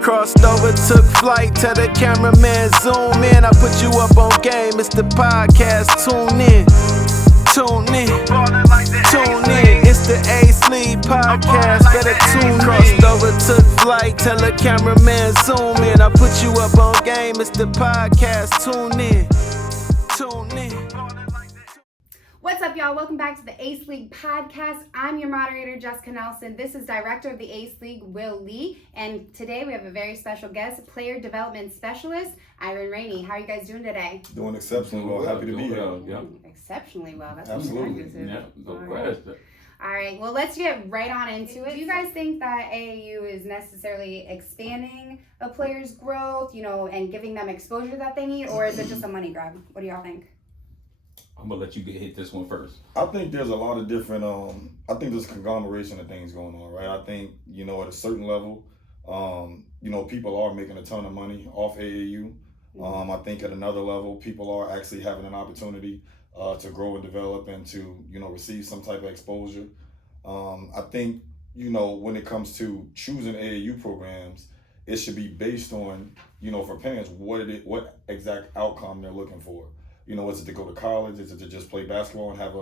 Crossed over, took flight, tell the cameraman zoom in. I put you up on game, it's the podcast, tune in. Tune in, tune in, it's the Ace League podcast, better tune in. Crossed over, took flight, tell the cameraman zoom in. I put you up on game, it's the podcast, tune in. Tune in. What's up, y'all? Welcome back to the Ace League podcast. I'm your moderator, Jessica Nelson. This is director of the Ace League, Will Lee. And today we have a very special guest, player development specialist, Iren Rainey. How are you guys doing today? Doing exceptionally well. Happy to be here. Yeah. Exceptionally well. That's absolutely. Yeah, no question. All right, well, let's get right on into it. Do you guys think that AAU is necessarily expanding a player's growth, and giving them exposure that they need, or is it just a money grab? What do y'all think? I'm gonna let you hit this one first. I think there's a lot of different, I think there's a conglomeration of things going on, right? I think, at a certain level, people are making a ton of money off AAU. I think at another level, people are actually having an opportunity to grow and develop and to, receive some type of exposure. I think, when it comes to choosing AAU programs, it should be based on, for parents, what exact outcome they're looking for. Is it to go to college? Is it to just play basketball and have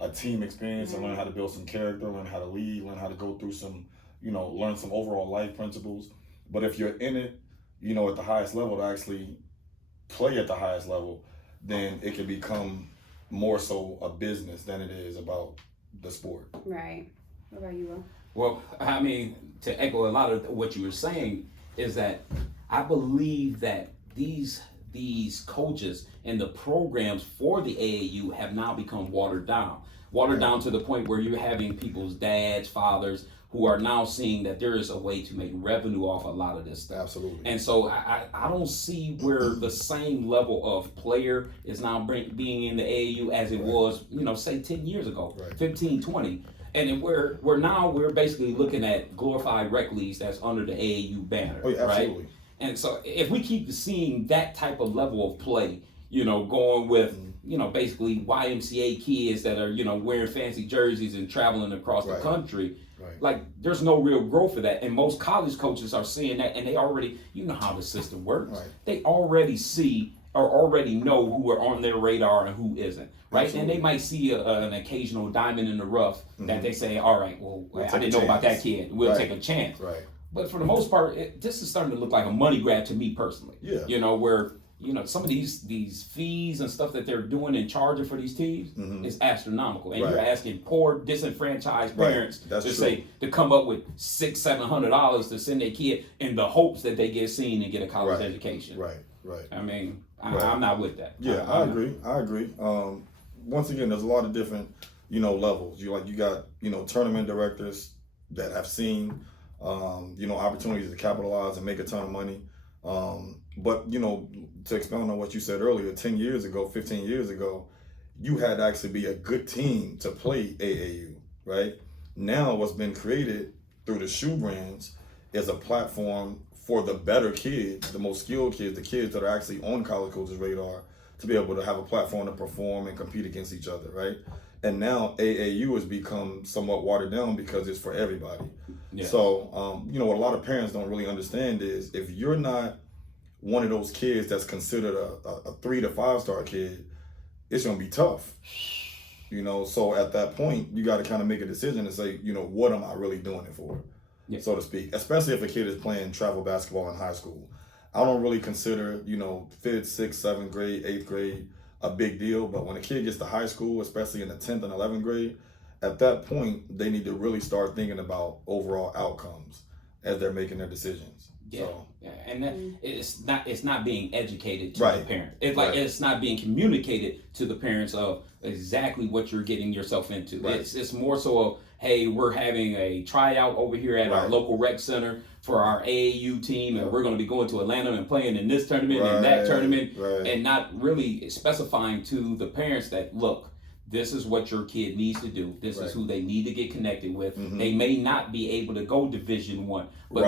a team experience and learn how to build some character, learn how to lead, learn how to go through some, learn some overall life principles. But if you're in it, at the highest level to actually play at the highest level, then it can become more so a business than it is about the sport. Right. What about you, Will? Well, I mean, to echo a lot of what you were saying is that I believe that these coaches and the programs for the AAU have now become watered down to the point where you're having people's dads, fathers, who are now seeing that there is a way to make revenue off a lot of this stuff. Absolutely. And so I don't see where the same level of player is now being in the AAU as it was, say 10 years ago, 15, 20. And then we're basically looking at glorified rec leagues that's under the AAU banner, absolutely. right? And so if we keep seeing that type of level of play, going with, basically YMCA kids that are, wearing fancy jerseys and traveling across the country, like there's no real growth for that. And most college coaches are seeing that, and they already, how the system works. Right. They already see or already know who are on their radar and who isn't, right? Absolutely. And they might see an occasional diamond in the rough that they say, all right, well, I didn't know about that kid. We'll take a chance. Right. But for the most part, this is starting to look like a money grab to me personally. Yeah. Where, some of these fees and stuff that they're doing and charging for these teams is astronomical. And you're asking poor, disenfranchised parents to come up with $600-700 to send their kid in the hopes that they get seen and get a college education. Right. I mean, I'm not with that. Yeah, I agree. Once again, there's a lot of different, levels. You got, tournament directors that have seen opportunities to capitalize and make a ton of money. But, to expound on what you said earlier, 10 years ago, 15 years ago, you had to actually be a good team to play AAU, right? Now what's been created through the shoe brands is a platform for the better kids, the most skilled kids, the kids that are actually on college coaches' radar, to be able to have a platform to perform and compete against each other, right? And now AAU has become somewhat watered down because it's for everybody. Yeah. So, what a lot of parents don't really understand is if you're not one of those kids that's considered a 3 to 5 star kid, it's gonna be tough. So at that point, you got to kind of make a decision and say, what am I really doing it for, so to speak. Especially if a kid is playing travel basketball in high school, I don't really consider 5th, 6th, 7th grade, 8th grade a big deal. But when a kid gets to high school, especially in the 10th and 11th grade, at that point, they need to really start thinking about overall outcomes as they're making their decisions. Yeah, and that, it's not being educated to the parent. It's like it's not being communicated to the parents of exactly what you're getting yourself into. Right. It's more so of, hey, we're having a tryout over here at our local rec center for our AAU team, and we're going to be going to Atlanta and playing in this tournament and that tournament, and not really specifying to the parents that, look, this is what your kid needs to do. This is who they need to get connected with. They may not be able to go Division I, but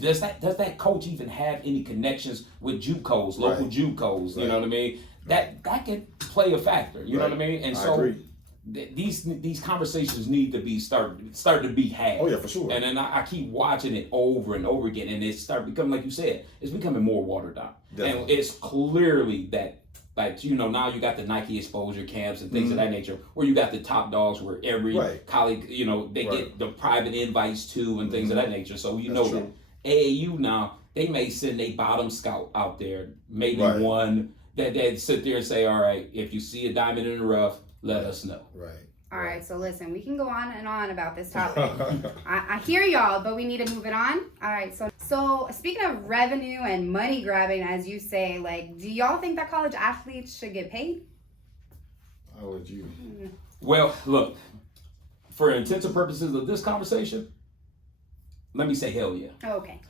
does that coach even have any connections with JUCOs, local JUCOs? You know what I mean? That can play a factor. You know what I mean? And so these conversations need to be start to be had. Oh yeah, for sure. And then I keep watching it over and over again, and it start becoming, like you said, it's becoming more watered down. Definitely. And it's clearly that, like, now you got the Nike exposure camps and things of that nature, where you got the top dogs where every colleague, they get the private invites to and things of that nature. So that AAU now, they may send a bottom scout out there, maybe one that sit there and say, all right, if you see a diamond in the rough, let us know. Right. All right, so listen, we can go on and on about this topic. I hear y'all, but we need to move it on. All right, so speaking of revenue and money grabbing, as you say, like, do y'all think that college athletes should get paid? How would you? Well, look, for intensive purposes of this conversation, let me say hell yeah. Oh, okay.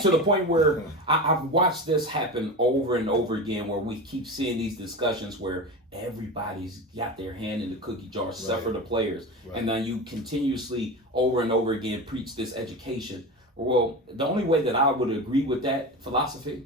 To the point where I've watched this happen over and over again, where we keep seeing these discussions where everybody's got their hand in the cookie jar, except for the players. And then you continuously over and over again preach this education. Well, the only way that I would agree with that philosophy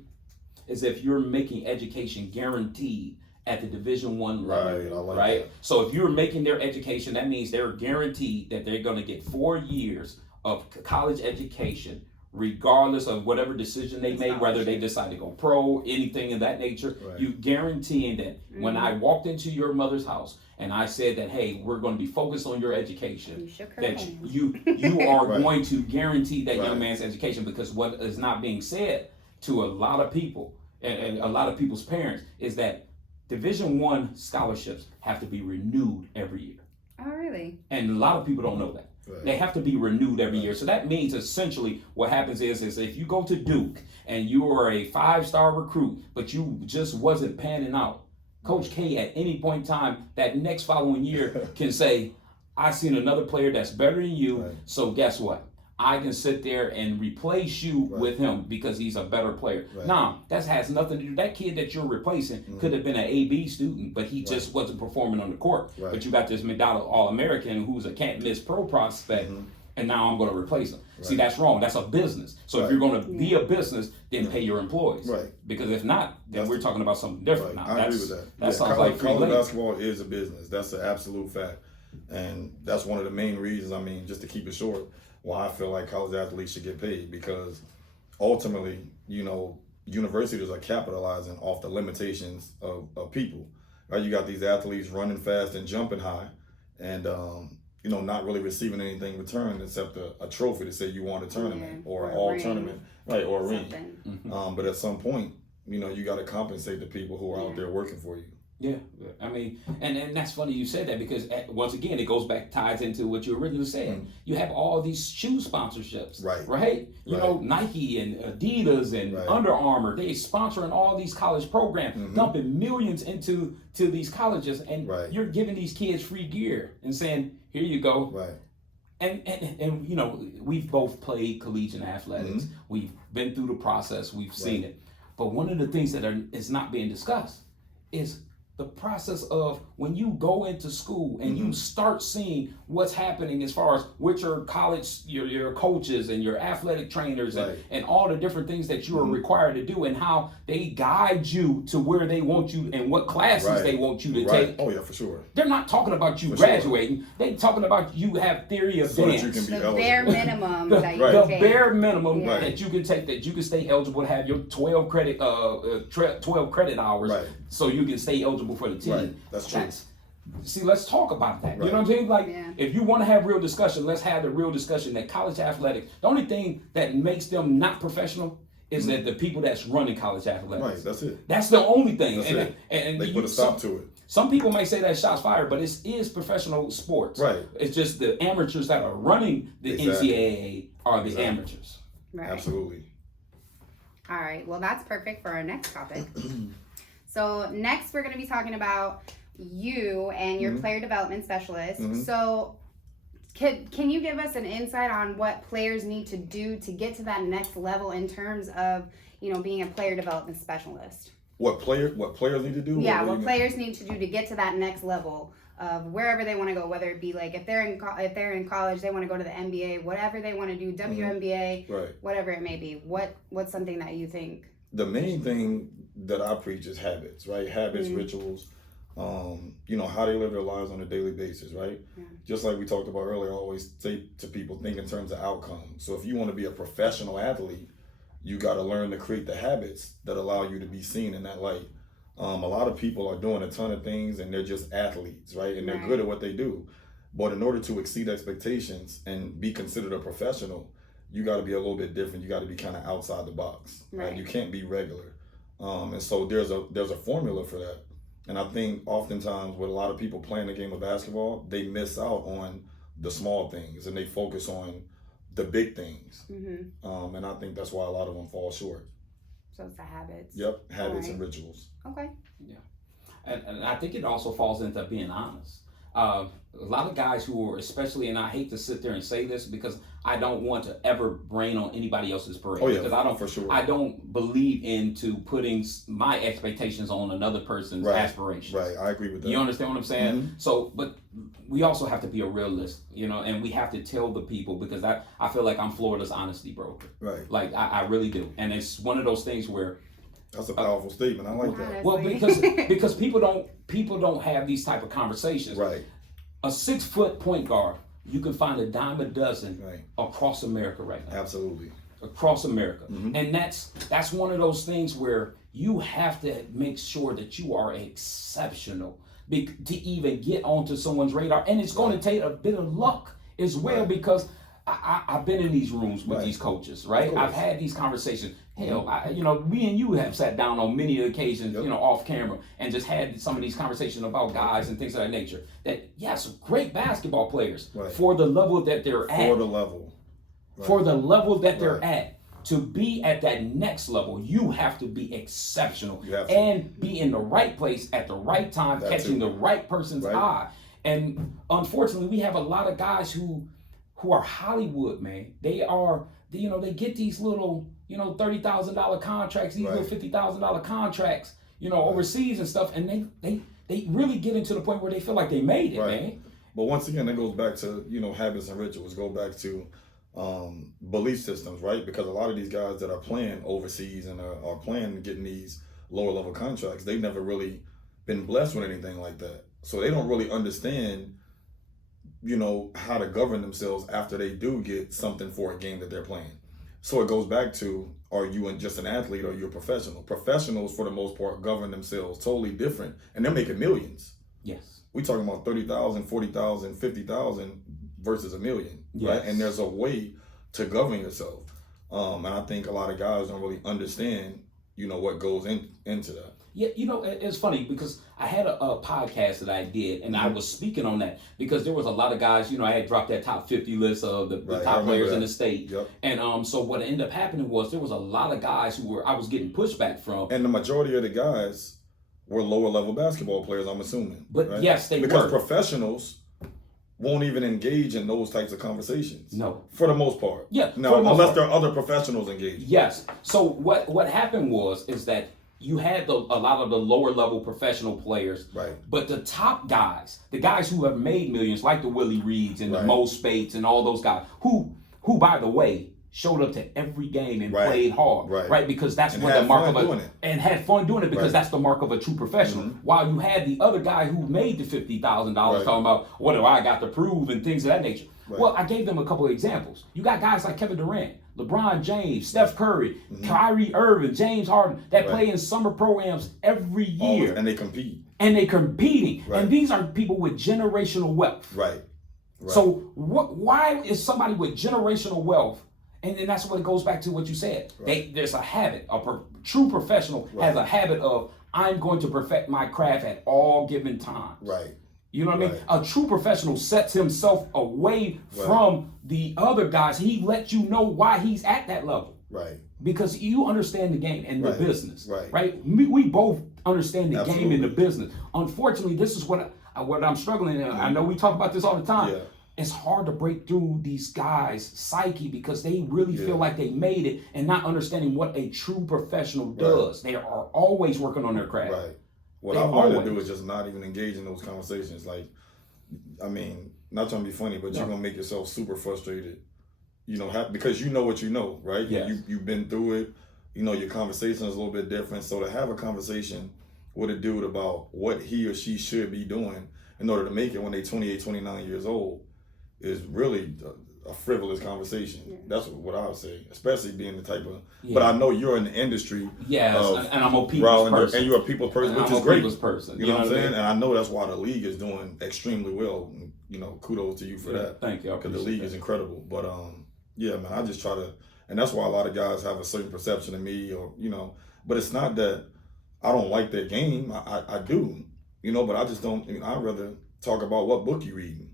is if you're making education guaranteed at the Division I level, right? So if you're making their education, that means they're guaranteed that they're going to get 4 years of college education, regardless of whatever decision they make, whether they decide to go pro, anything of that nature. You guaranteeing that when I walked into your mother's house and I said that, hey, we're going to be focused on your education, that you are going to guarantee that young man's education, because what is not being said to a lot of people and a lot of people's parents is that Division I scholarships have to be renewed every year. Oh, really? And a lot of people don't know that. They have to be renewed every year. So that means essentially what happens is if you go to Duke and you are a 5-star recruit, but you just wasn't panning out, Coach K at any point in time that next following year can say, I've seen another player that's better than you, so guess what? I can sit there and replace you with him because he's a better player. Now, that has nothing to do. That kid that you're replacing could have been an AB student, but he just wasn't performing on the court. But you got this McDonald All-American who's a can't-miss pro prospect, and now I'm going to replace him. See, that's wrong. That's a business. So if you're going to be a business, then pay your employees. Because if not, then we're talking about something different now. I agree with that. That sounds like free college labor. basketball is a business. That's an absolute fact. And that's one of the main reasons, just to keep it short, why I feel like college athletes should get paid, because ultimately, universities are capitalizing off the limitations of people. Right? You got these athletes running fast and jumping high, and not really receiving anything in return except a trophy to say you won a tournament or an all tournament, or a ring. But at some point, you got to compensate the people who are out there working for you. Yeah, and that's funny you said that, because once again it ties into what you originally said. You have all these shoe sponsorships, right? You know, Nike and Adidas and Under Armour, they sponsoring all these college programs, dumping millions into these colleges, and you're giving these kids free gear and saying, here you go. And we've both played collegiate athletics. We've been through the process. We've seen it. But one of the things that is not being discussed is the process of when you go into school and you start seeing what's happening as far as with your college, your coaches and your athletic trainers and all the different things that you are required to do, and how they guide you to where they want you and what classes they want you to take. Oh yeah, for sure. They're not talking about you graduating. They're talking about you have theory of dance. That you can be the bare minimum that you the take. bare minimum that you can take, that you can stay eligible to have your 12 credit hours, so you can stay eligible for the team. That's true. See, let's talk about that. You know what I'm saying? Like, if you want to have real discussion, let's have the real discussion that college athletics, the only thing that makes them not professional is that the people that's running college athletics. That's it. That's the only thing. And they put a stop to it. Some people may say that shots fired, but it is professional sports. It's just the amateurs that are running the NCAA are the amateurs. Absolutely. All right. Well, that's perfect for our next topic. So next we're going to be talking about you and your player development specialist. So can you give us an insight on what players need to do to get to that next level in terms of, being a player development specialist? What players need to do? Yeah, what players need to do to get to that next level of wherever they want to go, whether it be like if they're in college, they want to go to the NBA, whatever they want to do, WNBA, whatever it may be. What's something that you think? The main thing that I preach is habits, right? Habits, rituals. you know, how they live their lives on a daily basis, right? Yeah. Just like we talked about earlier, I always say to people, think in terms of outcome. So if you want to be a professional athlete, you got to learn to create the habits that allow you to be seen in that light. A lot of people are doing a ton of things and they're just athletes, right? And they're good at what they do. But in order to exceed expectations and be considered a professional, you got to be a little bit different. You got to be kind of outside the box, right? You can't be regular. And so there's a formula for that. And I think oftentimes with a lot of people playing the game of basketball, they miss out on the small things and they focus on the big things. And I think that's why a lot of them fall short. So it's the habits. Yep, habits and rituals. Okay. Yeah. And I think it also falls into being honest. A lot of guys who are, especially, and I hate to sit there and say this because I don't want to ever rain on anybody else's parade. Oh yeah, because I don't, for sure. I don't believe into putting my expectations on another person's aspirations. Right, I agree with that. You understand what I'm saying? So, but we also have to be a realist, you know, and we have to tell the people, because I feel like I'm Florida's honesty broker. Right. Like I really do, and it's one of those things where. That's a powerful statement. I like that. Well, because people don't have these type of conversations. Right. A 6-foot point guard, you can find a dime a dozen across America right now. Absolutely. Across America, and that's one of those things where you have to make sure that you are exceptional to even get onto someone's radar, and it's going to take a bit of luck as well, because I've been in these rooms with these coaches, right? I've had these conversations. Hell, you know, me and you have sat down on many occasions, you know, off camera, and just had some of these conversations about guys and things of that nature. That, yes, great basketball players for the level that they're at. For the level. For the level that they're at. To be at that next level, you have to be exceptional and be in the right place at the right time, catching the right person's eye. And unfortunately, we have a lot of guys who are Hollywood, man. They are, you know, they get these little, you know, $30,000 contracts, these little $50,000 contracts, you know, overseas and stuff, and they really get into the point where they feel like they made it, man. But once again, that goes back to, you know, habits and rituals. Go back to belief systems, right? Because a lot of these guys that are playing overseas and are playing getting these lower level contracts, they've never really been blessed with anything like that. So they don't really understand, you know, how to govern themselves after they do get something for a game that they're playing. So it goes back to, are you just an athlete or are you a professional? Professionals, for the most part, govern themselves totally different, and they're making millions. Yes. We're talking about 30,000, 40,000, 50,000 versus a million, right? And there's a way to govern yourself. And I think a lot of guys don't really understand, you know, what goes into that. Yeah, you know, it's funny because I had a podcast that I did, and I was speaking on that because there was a lot of guys, you know, I had dropped that top 50 list of the top players in the state. And so what ended up happening was there was a lot of guys I was getting pushback from. And the majority of the guys were lower level basketball players, I'm assuming. But yes, they because were. Because professionals won't even engage in those types of conversations. No. For the most part. Yeah. Now, unless there are other professionals engaged. Yes. So what happened is that you had a lot of the lower level professional players, but the top guys, the guys who have made millions, like the Willie Reeds and the Mo Spates and all those guys, who by the way showed up to every game and played hard, right? Because that's what the mark of had fun doing it because that's the mark of a true professional. While you had the other guy who made the $50,000 talking about what do I got to prove and things of that nature. Well, I gave them a couple of examples. You got guys like Kevin Durant, LeBron James, Steph Curry, Kyrie Irving, James Harden that play in summer programs every year. And they compete. And they competing. And these are people with generational wealth. So why is somebody with generational wealth, and then that's what it goes back to what you said. There's a habit. A true professional has a habit of, I'm going to perfect my craft at all given times. You know what I mean? A true professional sets himself away from the other guys. He lets you know why he's at that level. Because you understand the game and the business. We both understand the game and the business. Unfortunately, this is what I'm struggling in. I know we talk about this all the time. It's hard to break through these guys' psyche because they really feel like they made it and not understanding what a true professional does. They are always working on their craft. What I've learned to do is just not even engage in those conversations. Like, I mean, not trying to be funny, but you're going to make yourself super frustrated, you know, because you know what you know, right? You've been through it. You know, your conversation is a little bit different. So to have a conversation with a dude about what he or she should be doing in order to make it when they're 28, 29 years old is really a frivolous conversation. Yeah. That's what I would say, especially being the type of. Yeah. But I know you're in the industry. Yeah, and I'm a people's person. And you're a people's person, which is great. People's person. You know what I'm saying? And I know that's why the league is doing extremely well. You know, kudos to you for that. Thank you. Because the league is incredible. But yeah, man, I just try to, and that's why a lot of guys have a certain perception of me, or but it's not that I don't like their game. I do, but I just don't. I'd rather talk about what book you reading.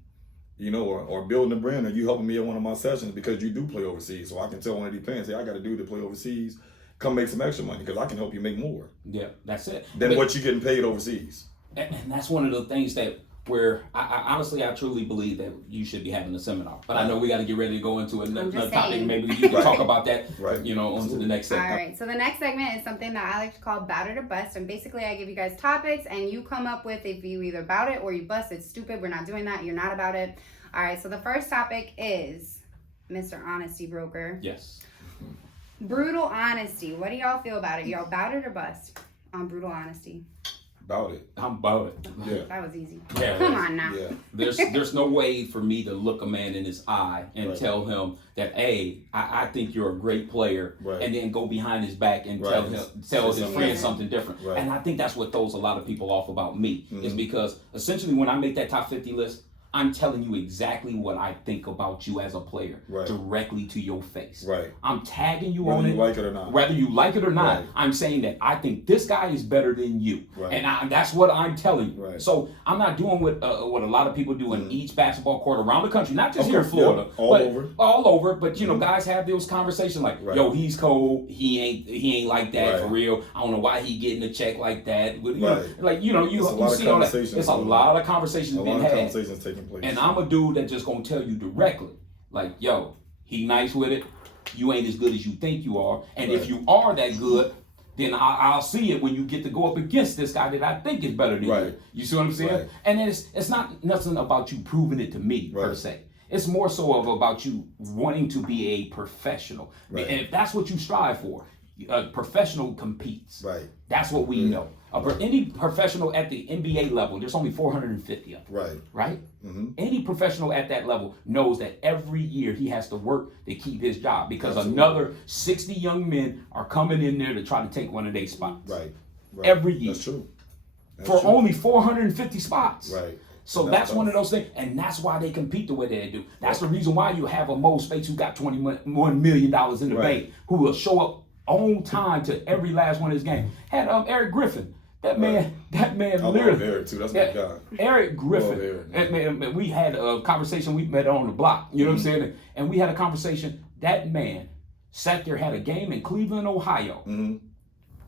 Or building a brand, or you helping me at one of my sessions because you do play overseas. So I can tell one of these parents, hey, I got a dude to play overseas, come make some extra money because I can help you make more. Yeah, that's it. Than what you're getting paid overseas. And that's one of the things that where I honestly, I truly believe that you should be having a seminar. But I know we got to get ready to go into another topic. Maybe you can talk about that, on to the next segment. All right, so the next segment is something that I like to call Bout It or Bust. And basically, I give you guys topics, and you come up with if you either bout it or you bust. It's stupid. We're not doing that. You're not about it. All right, so the first topic is Mr. Honesty Broker. Yes. Brutal honesty. What do y'all feel about it? Y'all bout it or bust on brutal honesty? About it. I'm about it. Yeah. That was easy. Yeah. Come on now. Yeah. There's no way for me to look a man in his eye and tell him that, hey, I think you're a great player, and then go behind his back and tell his friend something different. Right. And I think that's what throws a lot of people off about me, is because essentially when I make that top 50 list, I'm telling you exactly what I think about you as a player, directly to your face. Right. I'm tagging you on it. Whether you like it or not. Whether you like it or not, I'm saying that I think this guy is better than you. Right. And that's what I'm telling you. Right. So I'm not doing what a lot of people do in each basketball court around the country, not just here in Florida. All over. All over. But, guys have those conversations like, yo, he's cold. He ain't like that for real. I don't know why he getting a check like that. But, you see all that. It's a lot of conversations being had. Conversations taking place. And I'm a dude that just gonna tell you directly, like, yo, he nice with it. You ain't as good as you think you are. And if you are that good, then I'll see it when you get to go up against this guy that I think is better than you. You see what I'm saying? Right. And it's not nothing about you proving it to me per se. It's more so about you wanting to be a professional. Right. And if that's what you strive for, a professional competes. Right. That's what we know. Any professional at the NBA level, there's only 450 of them. Right. Right? Mm-hmm. Any professional at that level knows that every year he has to work to keep his job because another 60 young men are coming in there to try to take one of their spots. Right. Every year. That's true. For only 450 spots. Right. So that's one of those things, and that's why they compete the way they do. That's the reason why you have a Mo Spates who got $21 million in the bank, who will show up on time to every last one of his games. Had Eric Griffin. That man I literally. Love Eric too. That's my guy. Eric Griffin. That man, we had a conversation. We met on the block. You know what I'm saying? And we had a conversation. That man sat there, had a game in Cleveland, Ohio.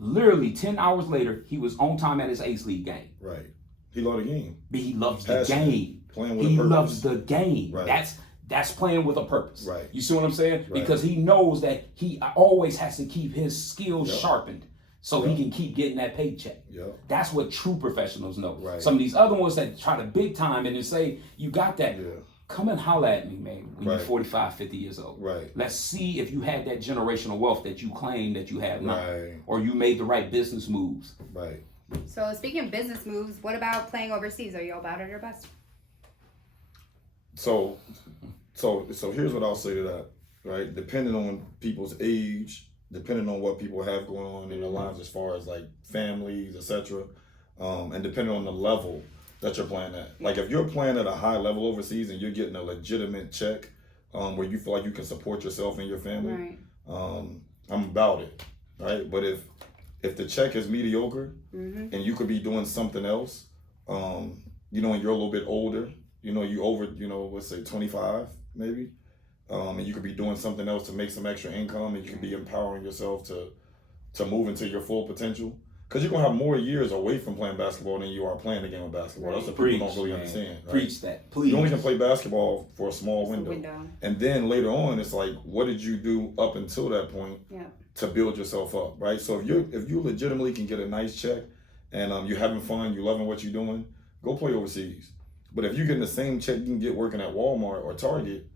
Literally 10 hours later, he was on time at his Ace League game. Right. He loved the game. But he loves the game. Playing with a purpose. He loves the game. Right. That's playing with a purpose. Right. You see what I'm saying? Right. Because he knows that he always has to keep his skills sharpened so he can keep getting that paycheck. That's what true professionals know. Right. Some of these other ones that try to big time and then say, you got that. Come and holler at me, man, when you're 45, 50 years old. Right. Let's see if you had that generational wealth that you claim that you have now. Or you made the right business moves. Right. So speaking of business moves, what about playing overseas? Are you all about it or bust? So here's what I'll say to that, right? Depending on people's age, depending on what people have going on in their lives as far as like families, etc., and depending on the level that you're playing at. Like if you're playing at a high level overseas and you're getting a legitimate check where you feel like you can support yourself and your family, I'm about it, right? But if the check is mediocre and you could be doing something else, and you're a little bit older, you over, let's say 25 maybe, and you could be doing something else to make some extra income, and you could be empowering yourself to move into your full potential. Because you're going to have more years away from playing basketball than you are playing the game of basketball. That's what people don't really understand. Right? Preach that, please. You only can play basketball for a small window. And then later on, it's like, what did you do up until that point to build yourself up, right? So if you legitimately can get a nice check and you're having fun, you're loving what you're doing, go play overseas. But if you're getting the same check you can get working at Walmart or Target,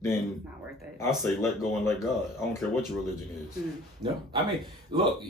then not worth it. I say let go and let God. I don't care what your religion is. No, I mean, look,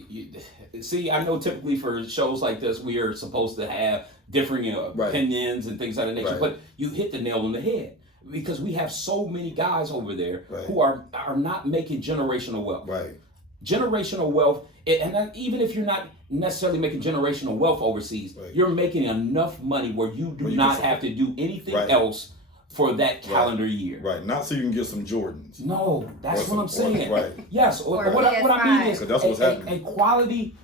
see, I know typically for shows like this, we are supposed to have differing opinions and things of that nature, but you hit the nail on the head. Because we have so many guys over there who are not making generational wealth. Right. Generational wealth, and even if you're not necessarily making generational wealth overseas, you're making enough money where you do not have to do anything else for that calendar year. Right. Not so you can get some Jordans. No, that's what I'm saying. Right. Yes. What I mean is that's what's happening. A quality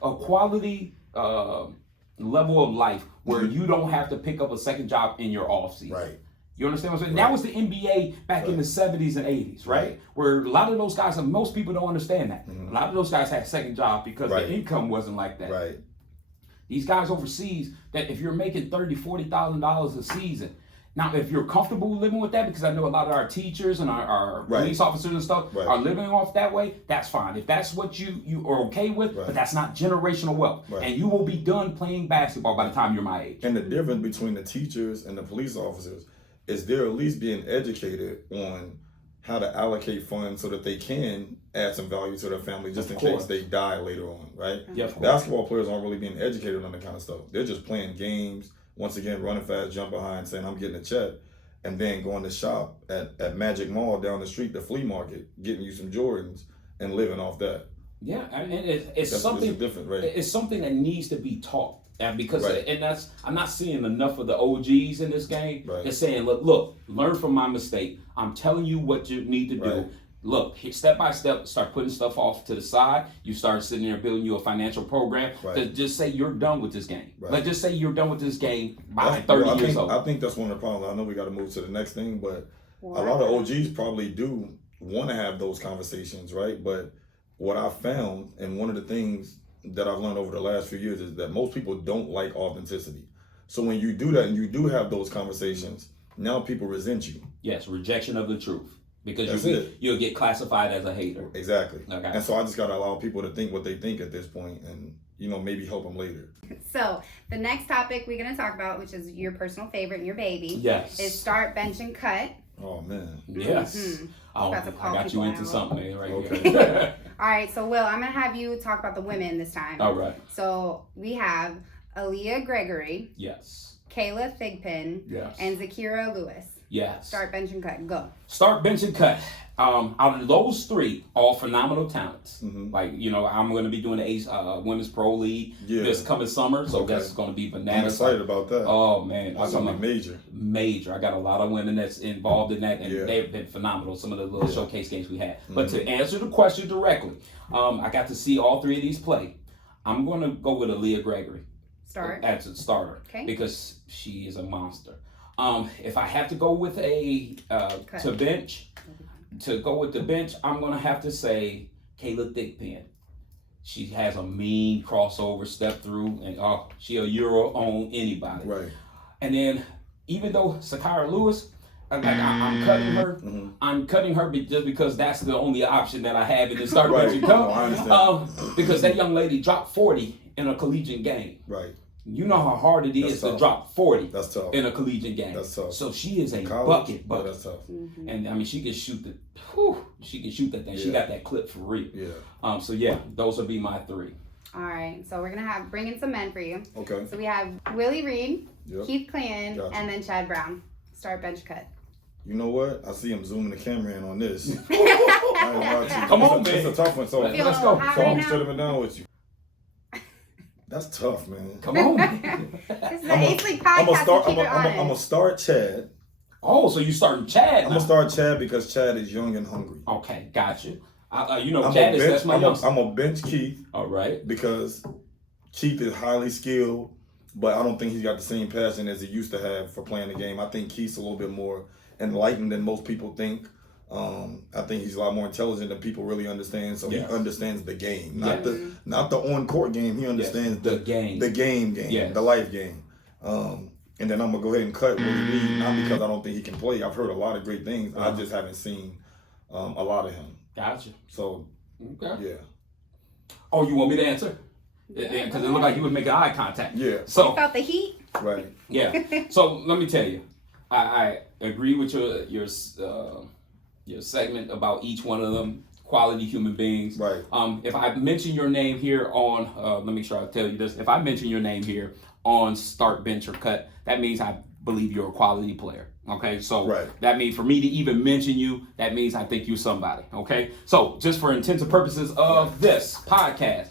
level of life where you don't have to pick up a second job in your off season. Right. You understand what I'm saying? That was the NBA back in the 70s and 80s, right? Where a lot of those guys, and most people don't understand that. A lot of those guys had second job because the income wasn't like that. Right. These guys overseas, that if you're making $30,000, $40,000 a season, now if you're comfortable living with that, because I know a lot of our teachers and our police officers and stuff are living off that way, that's fine. If that's what you are okay with, but that's not generational wealth. And you will be done playing basketball by the time you're my age. And the difference between the teachers and the police officers is they're at least being educated on how to allocate funds so that they can add some value to their family just in case they die later on, right? Yeah, basketball players aren't really being educated on that kind of stuff. They're just playing games, once again, running fast, jump behind, saying, I'm getting a check, and then going to shop at Magic Mall down the street, the flea market, getting you some Jordans and living off that. Yeah, and it's something different, right? It's something that needs to be taught. And because I'm not seeing enough of the OGs in this game. They're saying, look, learn from my mistake. I'm telling you what you need to do. Look, step by step, start putting stuff off to the side. You start sitting there building you a financial program to just say you're done with this game. Like just say you're done with this game by 30 years old. I think that's one of the problems. I know we got to move to the next thing, but a lot of OGs probably do want to have those conversations, right? But what I found, and one of the things that I've learned over the last few years, is that most people don't like authenticity. So when you do that and you do have those conversations, now people resent you. Yes, rejection of the truth. Because you'll get classified as a hater. Exactly. Okay. And so I just got to allow people to think what they think at this point and, maybe help them later. So the next topic we're going to talk about, which is your personal favorite and your baby, is start, bench, and cut. Oh, man. Yes. Oh, I got you into something here. Here. All right, so Will, I'm going to have you talk about the women this time. All right. So we have Aaliyah Gregory. Yes. Kayla Thigpen. Yes. And Zakira Lewis. Yes. Start, bench, and cut. Go. Start, bench, and cut. Out of those three, all phenomenal talents. Like, I'm going to be doing the Women's Pro League this coming summer, so that's going to be bananas. I'm excited about that. Oh, man. That's going to be major. Major. I got a lot of women that's involved in that, and they've been phenomenal, some of the little showcase games we had. But to answer the question directly, I got to see all three of these play. I'm going to go with Aaliyah Gregory. Start. As a starter. Okay. Because she is a monster. If I have to go with to go with the bench, I'm going to have to say Kayla Thigpen. She has a mean crossover step through, and she'll Euro on anybody. Right. And then, even though Zakira Lewis, I'm cutting her. I'm cutting her just because that's the only option that I have in the start bench and cut. I understand. Because that young lady dropped 40 in a collegiate game. Right. You know how hard it is to drop 40 in a collegiate game. That's tough. So she is a bucket. Yeah, that's tough. And I mean, she can shoot she can shoot that thing. She got that clip for real. Yeah. So yeah, those would be my three. All right. So we're gonna bring in some men for you. Okay. So we have Willie Reed, Keith Clan, and then Chad Brown. Start, bench, cut. You know what? I see him zooming the camera in on this. Come on, man. It's a tough one. So let's go. So I'm straight up down with you. That's tough, man. Come on, man. This is the A-League podcast. I'm going to start Chad. Oh, so you starting Chad? I'm going to start Chad because Chad is young and hungry. Okay, got you. Chad is that's my youngster. I'm going to bench Keith. All right. Because Keith is highly skilled, but I don't think he's got the same passion as he used to have for playing the game. I think Keith's a little bit more enlightened than most people think. I think he's a lot more intelligent than people really understand. So he understands the game, not the on court game. He understands the game, the life game. And then I'm gonna go ahead and cut Willie Reed, not because I don't think he can play. I've heard a lot of great things. I just haven't seen a lot of him. Gotcha. So yeah. Oh, you want me to answer? Because it looked like you was making eye contact. Yeah. So you felt the heat. Right. Yeah. So let me tell you, I agree with your segment about each one of them. Quality human beings. Right. If I mention your name here on, let me make sure I tell you this. If I mention your name here on Start, Bench, or Cut, that means I believe you're a quality player. Okay, so that means for me to even mention you, that means I think you're somebody. Okay, so just for intensive purposes of this podcast,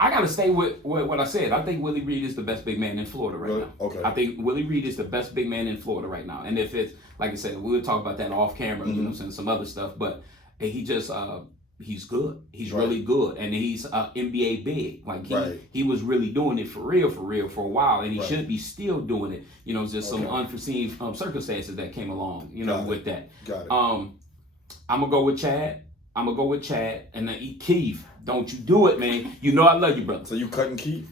I gotta stay with what I said. I think Willie Reed is the best big man in Florida right now. Okay. I think Willie Reed is the best big man in Florida right now. And if it's like I said, we'll talk about that off camera, you know, and some other stuff. But he just he's good. He's really good, and he's NBA big. Like he was really doing it for real for a while, and he should be still doing it. You know, just some unforeseen circumstances that came along. You know, with that. Got it. I'm gonna go with Chad. And then Keith. Don't you do it, man. You know I love you, brother. So you cutting Keith?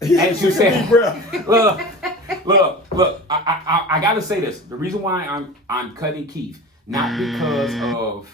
As you said, look. I gotta say this. The reason why I'm cutting Keith, not because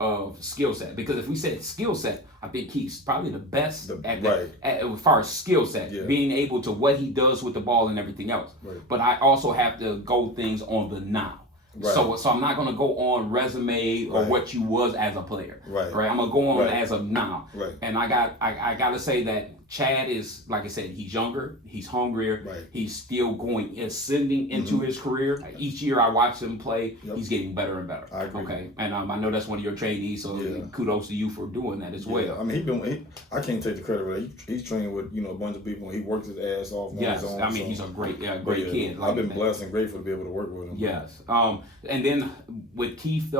of skill set. Because if we said skill set, I think Keith's probably the best as far as skill set, being able to what he does with the ball and everything else. But I also have to go things on the now. So I'm not gonna go on resume or what you was as a player. Right. I'm gonna go on as of now. And I gotta say that Chad is, like I said, he's younger, he's hungrier, he's still ascending into his career. Each year I watch him play, he's getting better and better. I agree. Okay. And I know that's one of your trainees, so kudos to you for doing that as well. I mean, I can't take the credit for that. He's training with a bunch of people, and he works his ass off on his own. I mean, he's a great kid. I've been blessed and grateful to be able to work with him. Yes. And then with Keith,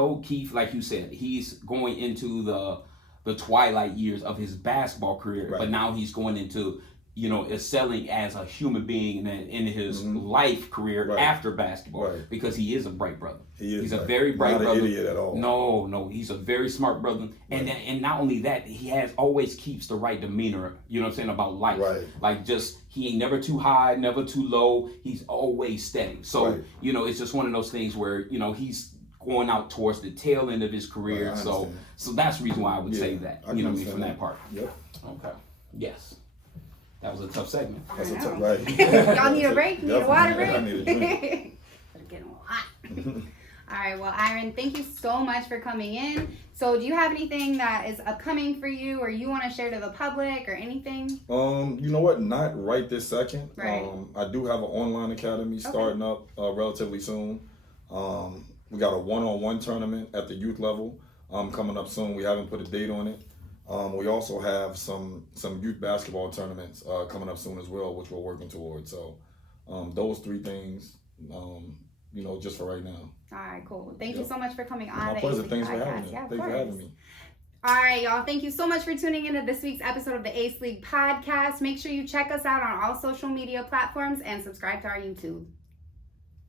like you said, he's going into the twilight years of his basketball career, but now he's going into, excelling as a human being in his life career after basketball, because he is a bright brother. He's a very bright brother. Not an idiot at all. No, he's a very smart brother, and not only that, he always keeps the right demeanor. You know what I'm saying about life, like just he ain't never too high, never too low. He's always steady. So it's just one of those things where he's going out towards the tail end of his career. So that's the reason why I would say that. From that part. Yep. Okay. Yes. That was a tough segment. That's a tough, right. Y'all need a break? Need a water break? I need a drink. It's getting hot. All right, well, Iren, thank you so much for coming in. So do you have anything that is upcoming for you, or you want to share to the public, or anything? You know what? Not right this second. Right. I do have an online academy starting up relatively soon. We got a one-on-one tournament at the youth level coming up soon. We haven't put a date on it. We also have some youth basketball tournaments coming up soon as well, which we're working towards. So those three things, just for right now. All right, cool. Thank you so much for coming on. My pleasure. Thanks for having me. Yeah, Thanks for having me. All right, y'all. Thank you so much for tuning into this week's episode of the Ace League podcast. Make sure you check us out on all social media platforms and subscribe to our YouTube.